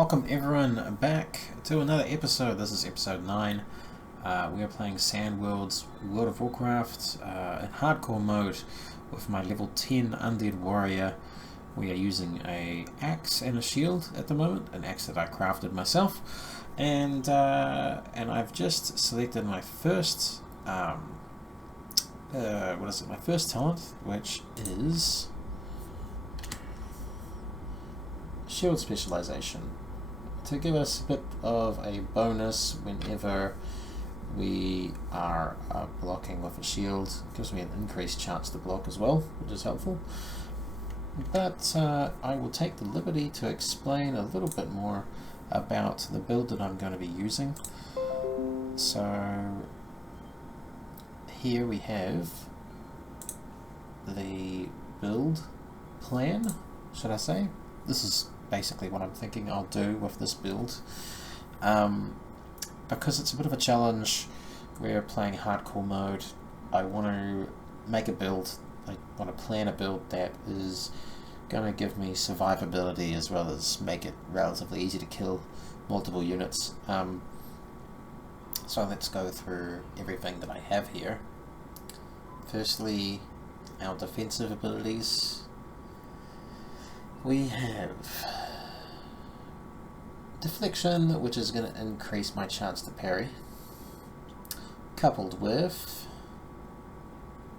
Welcome everyone back to another episode. This is episode 9. We are playing Sandworlds, World of Warcraft in hardcore mode with my level 10 undead warrior. We are using a axe and a shield at the moment, an axe that I crafted myself, and I've just selected my first my first talent, which is shield specialization, to give us a bit of a bonus whenever we are blocking with a shield. It gives me an increased chance to block as well, which is helpful. But I will take the liberty to explain a little bit more about the build that I'm going to be using. So here we have the build plan, should I say. This is basically what I'm thinking I'll do with this build. Because it's a bit of a challenge, we're playing hardcore mode, I want to make a build, I want to plan a build that is going to give me survivability as well as make it relatively easy to kill multiple units. So let's go through everything that I have here. Firstly, our defensive abilities. We have deflection, which is going to increase my chance to parry, coupled with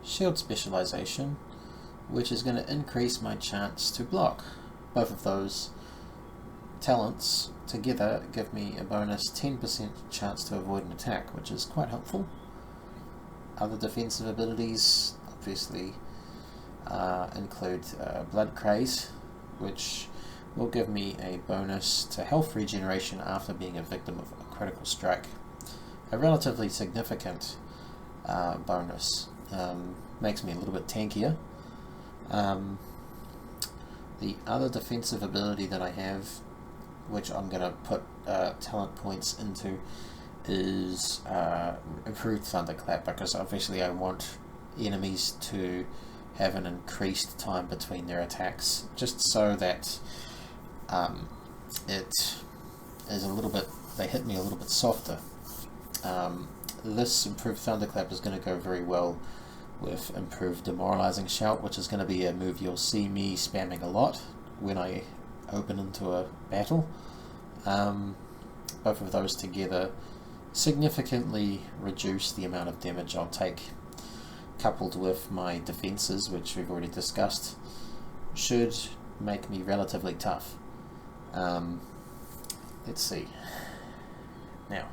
shield specialization, which is going to increase my chance to block. Both of those talents together give me a bonus 10% chance to avoid an attack, which is quite helpful. Other defensive abilities obviously include Blood Craze, which will give me a bonus to health regeneration after being a victim of a critical strike. A relatively significant bonus. Makes me a little bit tankier. The other defensive ability that I have, which I'm going to put talent points into, is improved Thunderclap, because obviously I want enemies to have an increased time between their attacks, just so that it is a little bit, they hit me a little bit softer. This improved Thunderclap is going to go very well with improved Demoralizing Shout, which is going to be a move you'll see me spamming a lot when I open into a battle. Both of those together significantly reduce the amount of damage I'll take, coupled with my defenses, which we've already discussed, should make me relatively tough. Let's see. Now,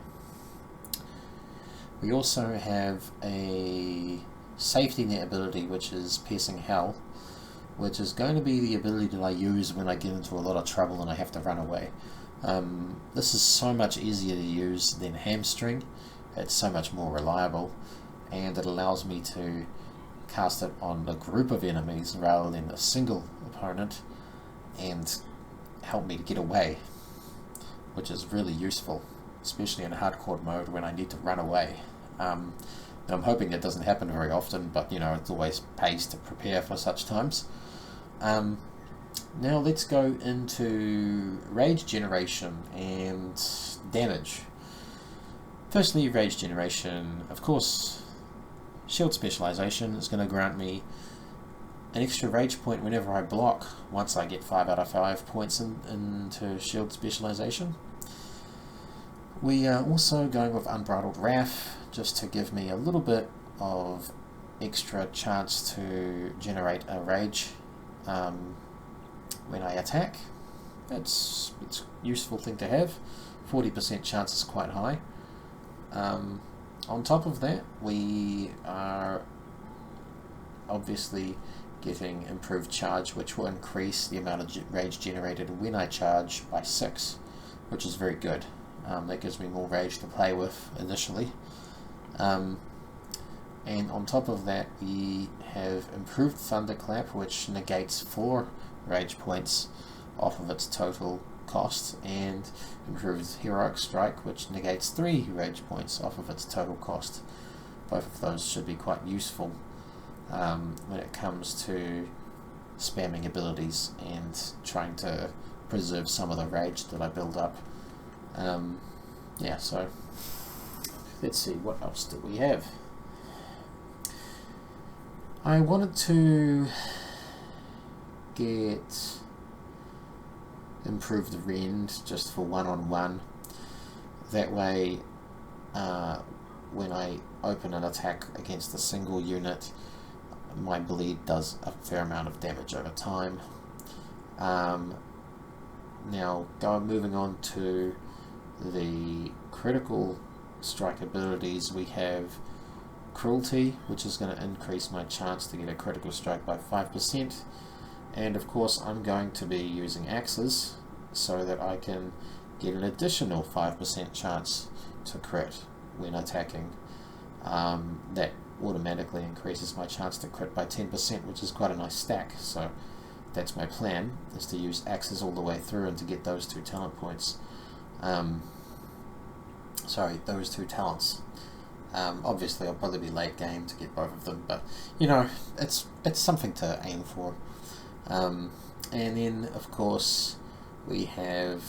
we also have a safety net ability, which is Piercing Hell, which is going to be the ability that I use when I get into a lot of trouble and I have to run away. This is so much easier to use than Hamstring. It's so much more reliable, and it allows me to cast it on a group of enemies rather than a single opponent and help me to get away, which is really useful, especially in hardcore mode when I need to run away. And I'm hoping it doesn't happen very often, but you know, it always pays to prepare for such times. Now let's go into rage generation and damage. Firstly, rage generation. Of course, shield specialization is going to grant me an extra rage point whenever I block, once I get 5 out of 5 points into shield specialization. We are also going with Unbridled Wrath, just to give me a little bit of extra chance to generate a rage when I attack. It's a useful thing to have. 40% chance is quite high. On top of that, we are obviously getting improved charge, which will increase the amount of rage generated when I charge by 6, which is very good. That gives me more rage to play with initially. And on top of that, we have improved Thunderclap, which negates 4 rage points off of its total cost, and improved Heroic Strike, which negates 3 rage points off of its total cost. Both of those should be quite useful when it comes to spamming abilities and trying to preserve some of the rage that I build up. Yeah, so let's see, what else do we have? I wanted to get improved rend just for one-on-one. That way, when I open an attack against a single unit, my bleed does a fair amount of damage over time. Now, moving on to the critical strike abilities, we have Cruelty, which is going to increase my chance to get a critical strike by 5%. And of course, I'm going to be using axes so that I can get an additional 5% chance to crit when attacking. That automatically increases my chance to crit by 10%, which is quite a nice stack. So that's my plan, is to use axes all the way through and to get those 2 talent points. Those 2 talents. Obviously I'll probably be late game to get both of them, but you know, it's something to aim for. And then of course we have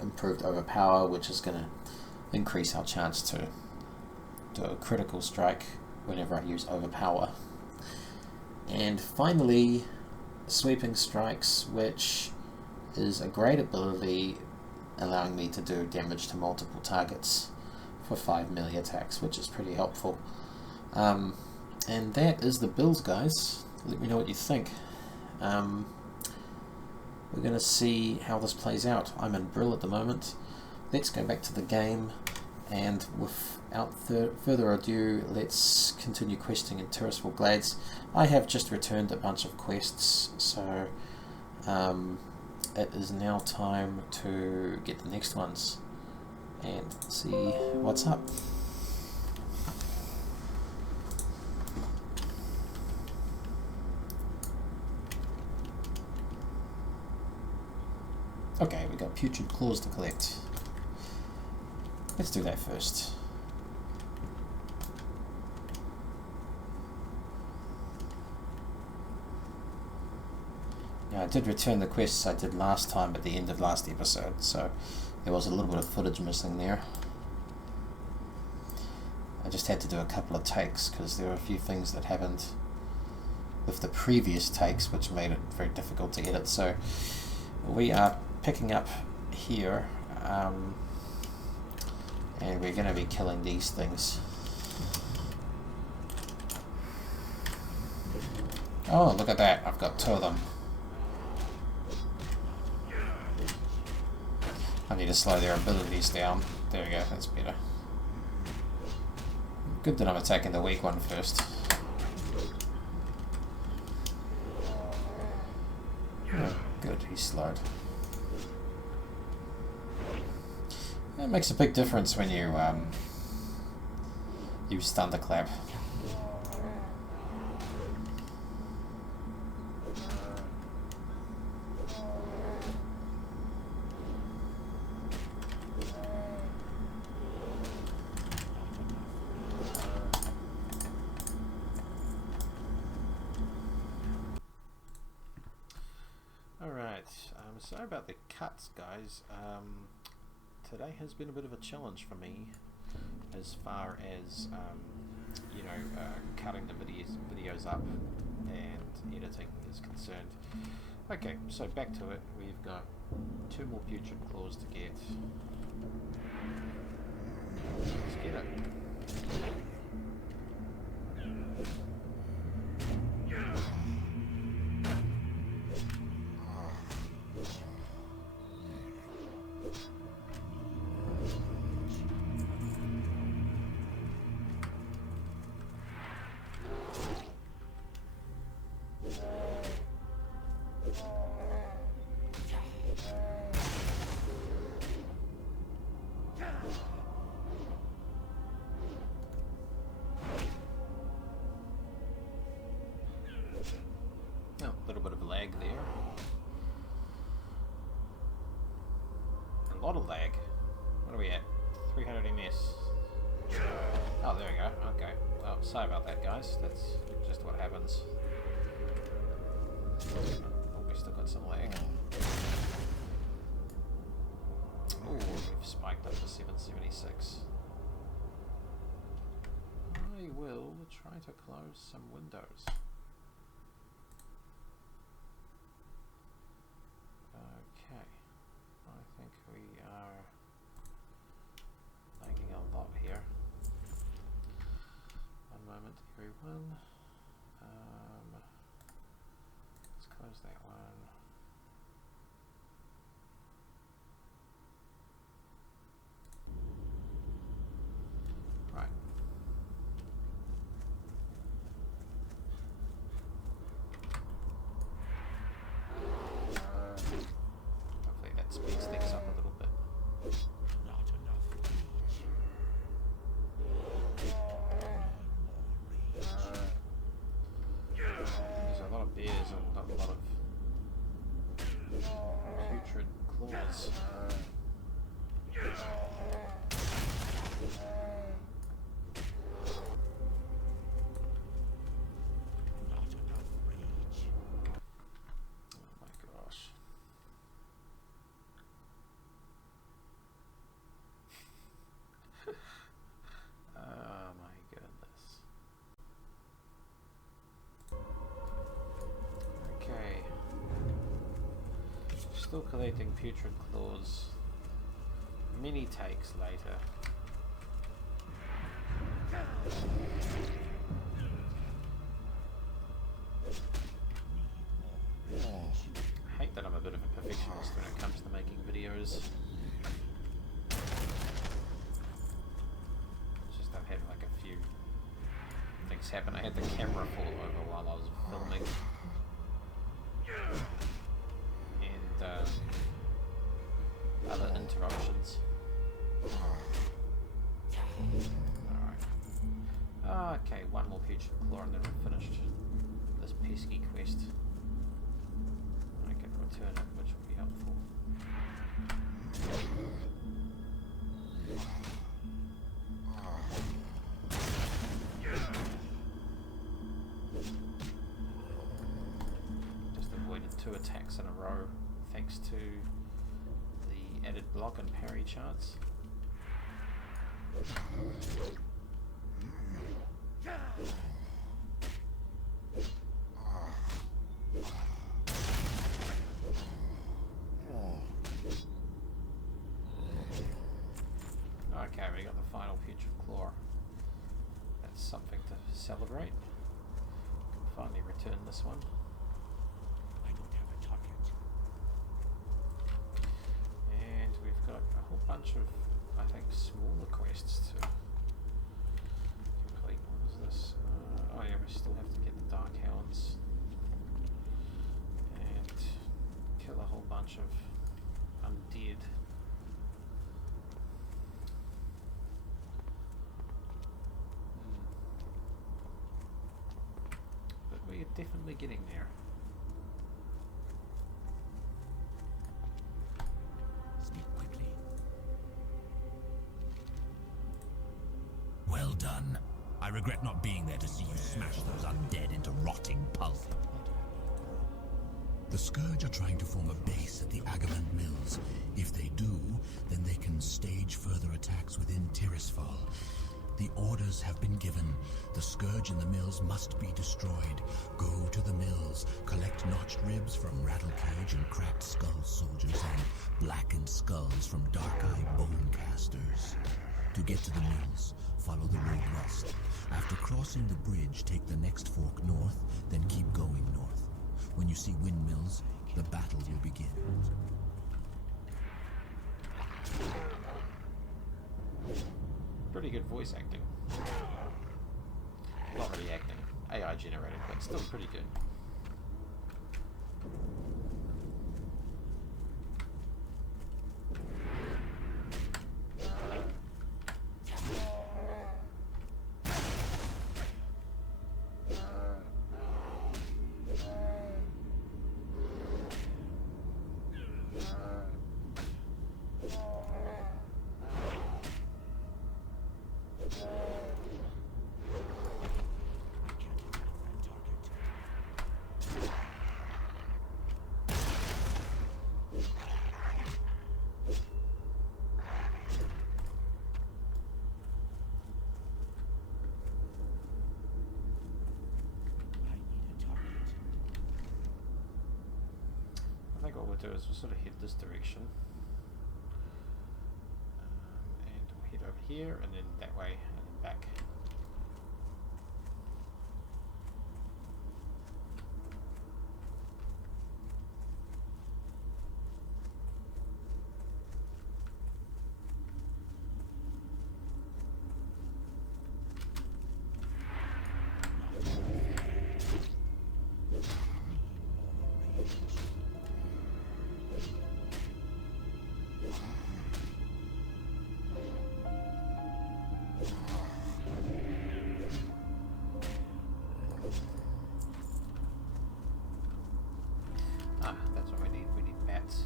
improved overpower, which is going to increase our chance to do a critical strike whenever I use overpower. And finally, sweeping strikes, which is a great ability allowing me to do damage to multiple targets for 5 melee attacks, which is pretty helpful. And that is the builds, guys. Let me know what you think. We're going to see how this plays out. I'm in Brill at the moment. Let's go back to the game, and without further ado, let's continue questing in Tirisfal Glades. I have just returned a bunch of quests, so it is now time to get the next ones and see what's up. Okay, we got Putrid Claws to collect. Let's do that first. Now, I did return the quests I did last time at the end of last episode, so there was a little bit of footage missing there. I just had to do a couple of takes because there were a few things that happened with the previous takes which made it very difficult to edit. So we are picking up here, and we're going to be killing these things. Oh, look at that, I've got 2 of them. I need to slow their abilities down. There we go, that's better. Good that I'm attacking the weak one first. Oh, good, he's slowed. It makes a big difference when you use Thunderclap. Alright, sorry about the cuts, guys. Today has been a bit of a challenge for me as far as you know, cutting the videos up and editing is concerned. Okay, so back to it. We've got 2 more Putrid Claws to get. Let's get it. Oh, a little bit of lag there. A lot of lag. What are we at? 300 ms. Oh, there we go. Okay. Oh, sorry about that, guys. That's just what happens. Oh, we still got some lag. 76. I will try to close some windows. Okay, I think we are making a lot here. One moment, everyone. Let's close that one. Right. Hopefully that speeds things up a little bit. Not enough reach. There's a lot of bears and a lot of putrid claws. Not enough reach. Oh my gosh. Oh my goodness. Okay. Still collecting putrid claws. Many takes later. I hate that I'm a bit of a perfectionist when it comes to making videos. It's just I've had like a few things happen. I had the camera fall over while I was filming. And other interruptions. Alright. Okay, one more putrid claw and then we're finished this pesky quest. I can return it, which will be helpful. Just avoided 2 attacks in a row thanks to the added block and parry charts. Okay, we got the final putrid claw. That's something to celebrate. Can finally return this one. I don't have a target. And we've got a whole bunch of, I think, smaller quests to complete. What is this? Oh yeah, we still have to get the Dark Hounds and kill a whole bunch of undead. But we're definitely getting there. Speak quickly. Well done. I regret not being there to see you smash those undead into rotting pulp. The Scourge are trying to form a base at the Agamemnon Mills. If they do, then they can stage further attacks within Tirisfal. The orders have been given. The Scourge in the mills must be destroyed. Go to the mills, collect notched ribs from Rattlecage and Cracked Skull soldiers and blackened skulls from Dark-Eye Bone Casters. To get to the mills, follow the road west. After crossing the bridge, take the next fork north, then keep going north. When you see windmills, the battle will begin. Pretty good voice acting. Not really acting, AI generated, but still pretty good. to do is we'll sort of head this direction. And we'll head over here and then that way and then back. That's what we need. We need bats.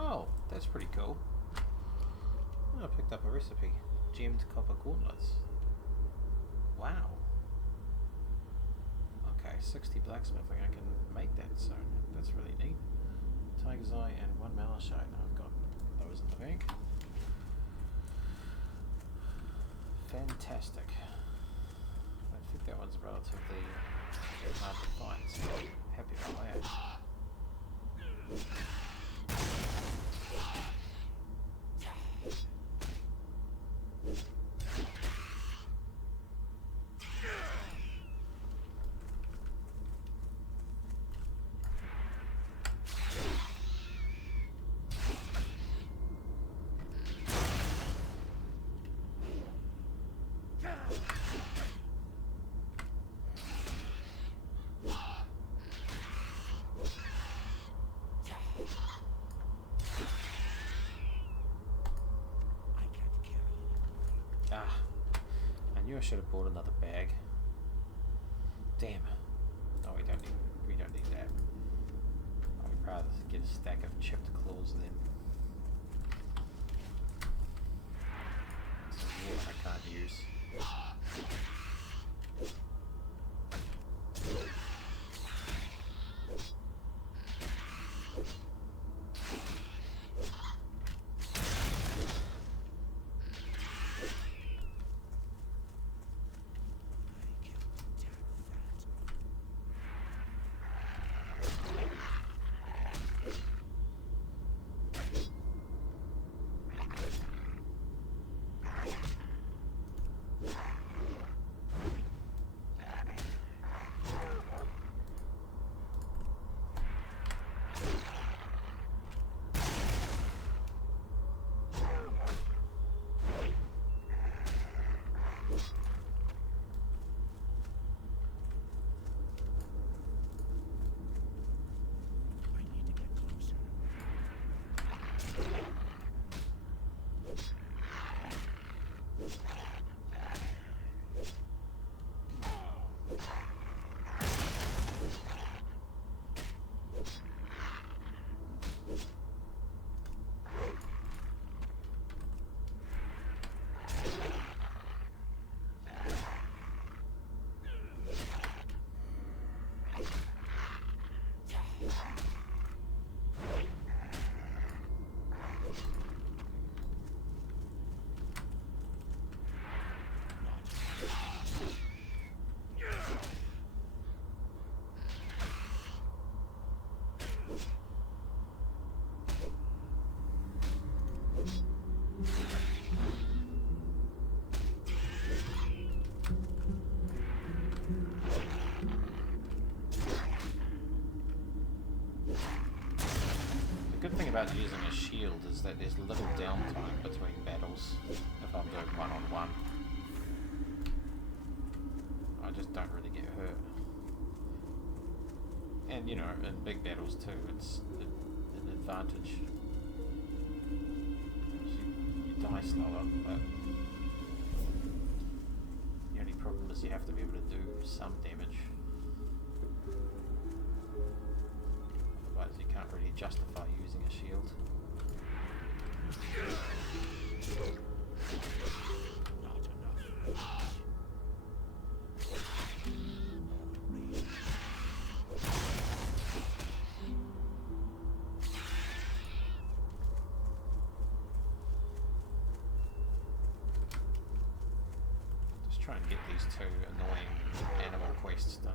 Oh, that's pretty cool. Oh, I picked up a recipe. Gemmed copper gauntlets. Wow. Okay, 60 blacksmithing. I can make that soon. That's really neat. Tiger's Eye and 1 malachite. I've got those in the bank. Fantastic. I think that one's relatively hard to find, so I'm happy about that. Ah, I knew I should have bought another bag. Damn. No, we don't need that. I would rather get a stack of chipped claws then. Some wood I can't use. about using a shield is that there's little downtime between battles if I'm doing one-on-one. I just don't really get hurt. And, you know, in big battles too, it's an advantage. You die slower, but the only problem is you have to be able to do some damage. Otherwise you can't really justify using a shield. Just try and get these two annoying animal quests done.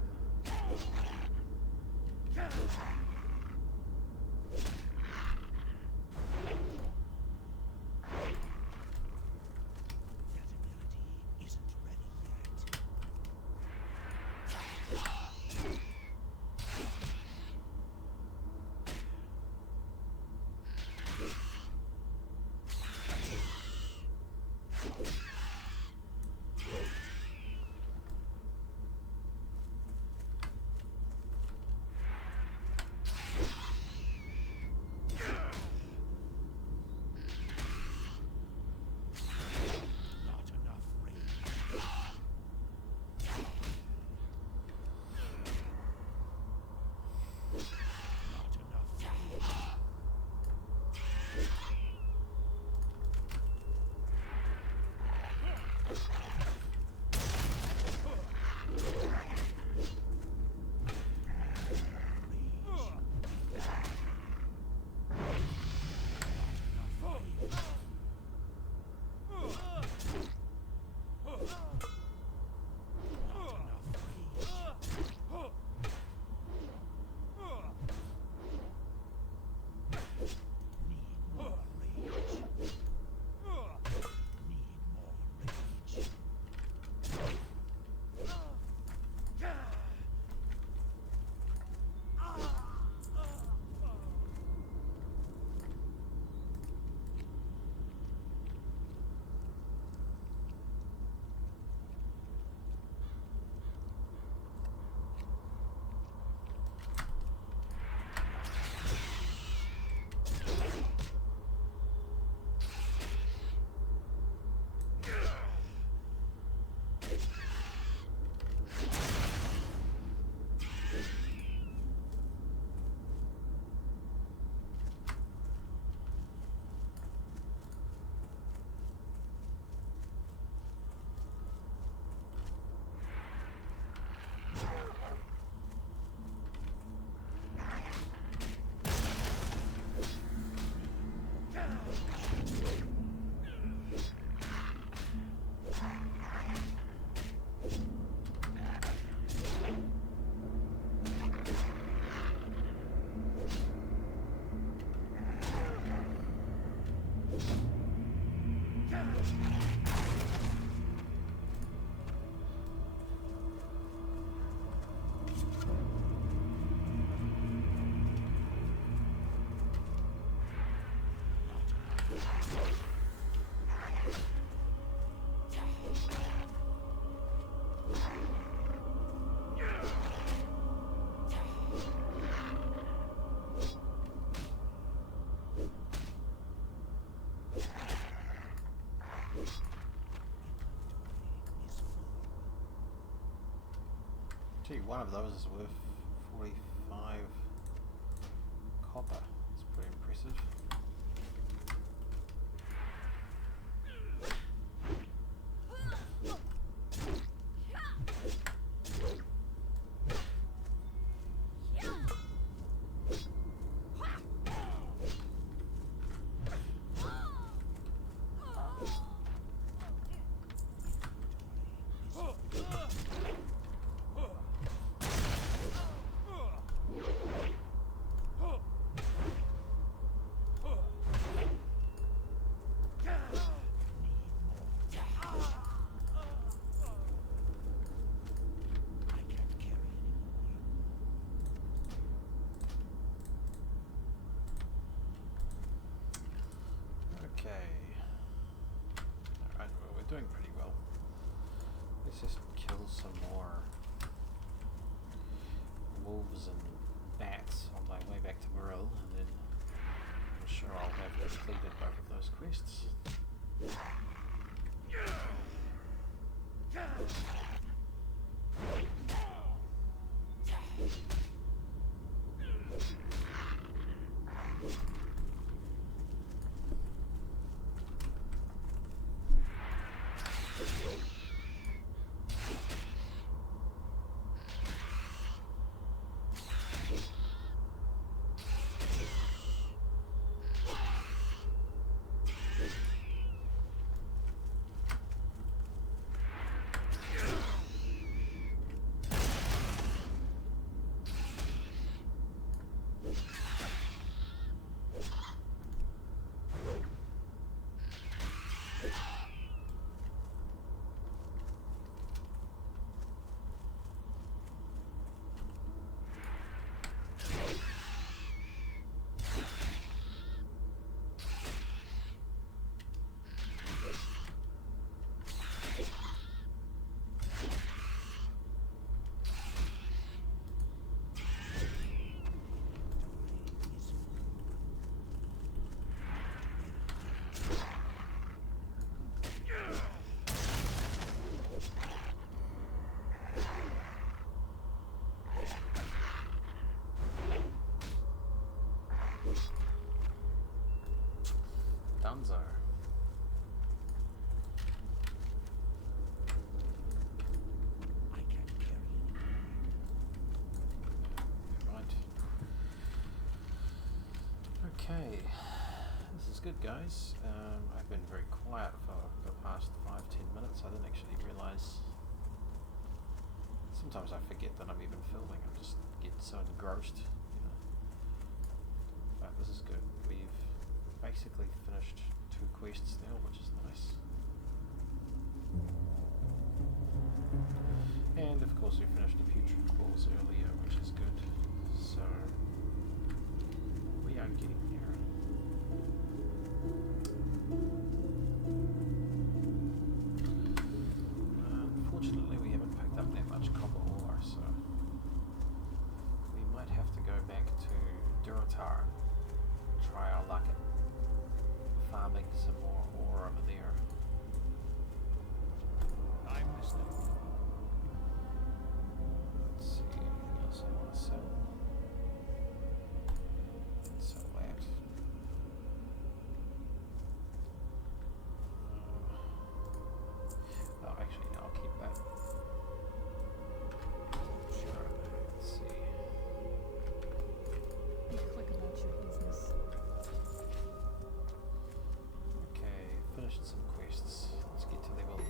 Gee, one of those is worth 45 copper. That's pretty impressive. some more wolves and bats on my way back to Moril, and then I'm sure I'll have completed both of those quests. Dunzo. I can't carry it. Right. Okay. This is good, guys. I've been very quiet for the past 5-10 minutes. I didn't actually realise. Sometimes I forget that I'm even filming. I just get so engrossed, you know. But this is good. We've basically finished 2 quests now, which is nice. And of course we finished the Putrid Claws earlier, which is good. So we are getting there. Unfortunately we haven't picked up that much copper ore, so we might have to go back to Durotar, try our luck at farming some more ore over there. I'm listening. Let's see, anything else I want to sell? Let's sell that. Oh, actually, no, I'll keep that. Sure, let's see. Be quick about your business. Okay, finished some quests. Let's get to level 11.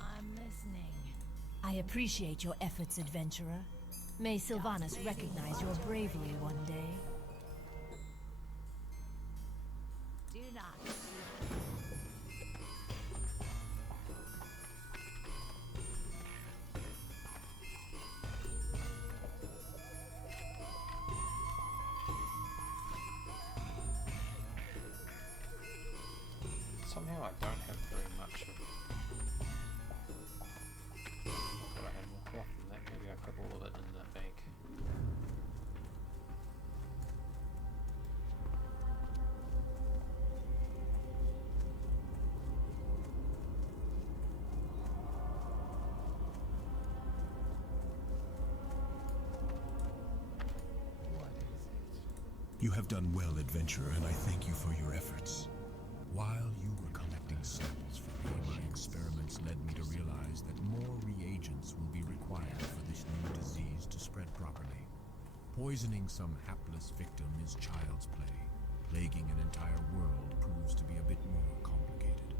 I'm listening. I appreciate your efforts, adventurer. May Sylvanas recognize your bravery one day. Do not. Somehow I don't have very much of... I thought I had more cloth than that. Maybe I put all of it in the bank. What is it? You have done well, adventurer, and I thank you for your efforts. While you were collecting samples for me, my experiments led me to realize that more reagents will be required for this new disease to spread properly. Poisoning some hapless victim is child's play. Plaguing an entire world proves to be a bit more complicated.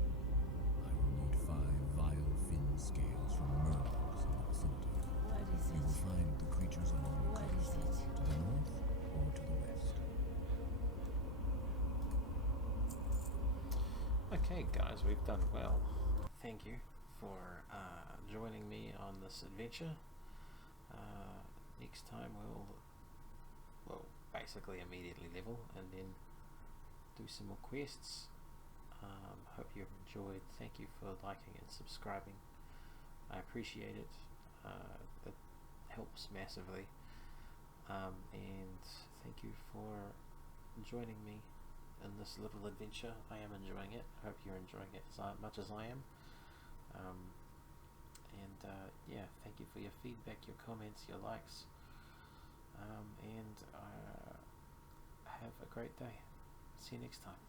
I will need 5 vile fin scales from murlocs in the vicinity. What is You will it? find the creatures along the What coast, is it? to the north or to the west. Okay, guys, we've done well. Thank you for joining me on this adventure. Next time well, basically immediately level and then do some more quests. Hope you've enjoyed. Thank you for liking and subscribing. I appreciate it. It helps massively. And thank you for joining me in this little adventure. I am enjoying it. I hope you're enjoying it as much as I am. Yeah, thank you for your feedback, your comments, your likes. And have a great day. See you next time.